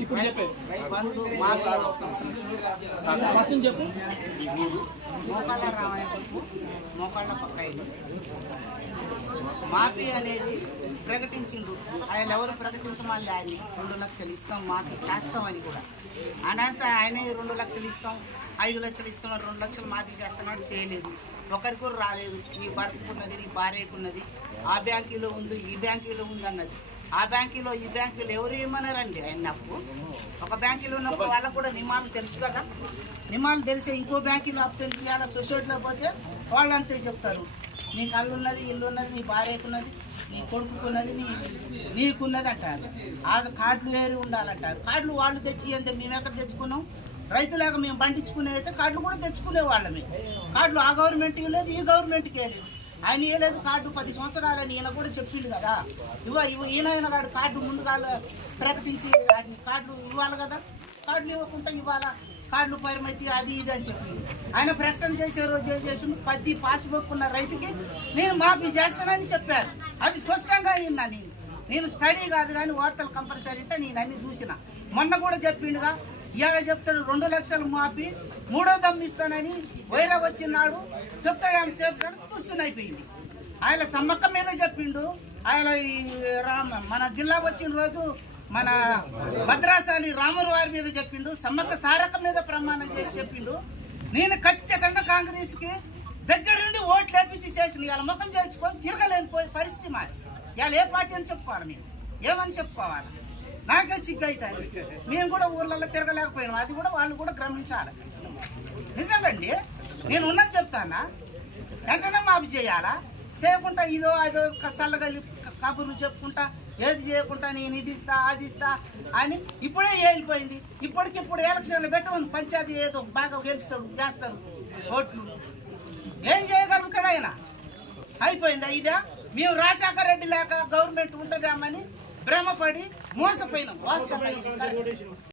ఇప్పుడు చెప్పే ఫస్ట్ నుంచి చెప్పు మోకాళ్ళ మోకాళ్ళ పక్కైలు మాఫీ అనేది ప్రకటించిండు ఆయన ఎవరు ప్రకటించమని ఆయన రెండు లక్షలు ఇస్తాం. మాఫీ చేస్తామని కూడా అనంతరం ఆయనే రెండు లక్షలు ఇస్తాం ఐదు లక్షలు ఇస్తాం రెండు లక్షలు మాఫీ చేస్తున్నాడు. చేయలేదు ఒకరికి కూడా రాలేదు. నీ భర్తకున్నది నీ భార్యకున్నది ఆ బ్యాంకీలో ఉంది ఈ బ్యాంకీలో ఉంది అన్నది ఆ బ్యాంకీలో ఈ బ్యాంకులు ఎవరు ఏమన్నారండి? ఆయన అప్పు ఒక బ్యాంకులో ఉన్నప్పుడు వాళ్ళకు కూడా నియమాలు తెలుసు కదా. నియమాలు తెలిసే ఇంకో బ్యాంకులో అప్పు ఎందుకు సొసైటీలో పోతే వాళ్ళు అంతే చెప్తారు. నీ కళ్ళు ఉన్నది ఇల్లు ఉన్నది నీ భార్యకున్నది నీ కొడుకున్నది నీ నీకున్నది అంటారు. ఆ కార్డులు వేరు ఉండాలంటారు. కార్డులు వాళ్ళు తెచ్చి అంటే మేము ఎక్కడ తెచ్చుకున్నాం? రైతులాగా మేము పండించుకునే అయితే కార్డులు కూడా తెచ్చుకునే వాళ్ళమే. కార్డులు ఆ గవర్నమెంట్కి లేదు ఈ గవర్నమెంట్కి లేదు. ఆయన ఇవ్వలేదు కార్డు పది సంవత్సరాలని ఈయన కూడా చెప్పిండు కదా. ఇవ్వ ఇవ్వ ఈయన కాదు కార్డు ముందుగా ప్రకటించి వాటిని కార్డులు ఇవ్వాలి కదా. కార్డులు ఇవ్వకుండా ఇవ్వాలా? కార్డులు పరిమితి అది ఇది అని చెప్పి. ఆయన ప్రకటన చేసే రోజు ఏం చేసిండు? పది పాస్బుక్ ఉన్న రైతుకి నేను మాఫీ చేస్తానని చెప్పారు. అది స్పష్టంగా విన్నా నేను. నేను స్టడీ కాదు కానీ వార్తలు కంపల్సరీ అంటే నేను అన్ని చూసిన. మొన్న కూడా చెప్పిండుగా ఇవాళ చెప్తాడు రెండు లక్షలు మాపి మూడో దమ్ము ఇస్తానని వైరా వచ్చినాడు చెప్తాడు ఆమె చెప్తాడు తుస్సుని అయిపోయింది. ఆయన సమ్మక్క మీద చెప్పిండు. ఆయన ఈ రామ మన జిల్లా వచ్చిన రోజు మన భద్రాసాని రాముల వారి మీద చెప్పిండు. సమ్మక్క సారక మీద ప్రమాణం చేసి చెప్పిండు. నేను ఖచ్చితంగా కాంగ్రెస్కి దగ్గరుండి ఓట్లు వేపించి చేసిన ఇవాళ ముఖం చేర్చుకొని తిరగలేని పోయే పరిస్థితి మాది. ఇవాళ ఏ పార్టీ అని చెప్పుకోవాలి మీరు ఏమని చెప్పుకోవాలి? నాకే చిగ్గు అవుతుంది మేము కూడా ఊర్లలో తిరగలేకపోయినాం. అది కూడా వాళ్ళు కూడా గ్రమించాలి నిజమండి నేను ఉన్నది చెప్తానా? వెంటనే మాపు చేయాలా? చేయకుండా ఇదో అదో చల్లగలి కబుర్లు చెప్పుకుంటా ఏది చేయకుండా నేను ఇది ఇస్తా అది ఇస్తా అని ఇప్పుడే వెళ్ళిపోయింది ఇప్పటికిప్పుడు ఎలక్షన్లు పెట్టమని పంచాయతీ ఏదో బాగా గెలుస్తారు చేస్తారు ఓట్లు. ఏం చేయగలుగుతాడు ఆయన? అయిపోయిందా ఇదా? మేము రాజశేఖర రెడ్డి లేక గవర్నమెంట్ ఉంటుందామని భ్రమపడి మోసపోయినాం వాస్తవంగా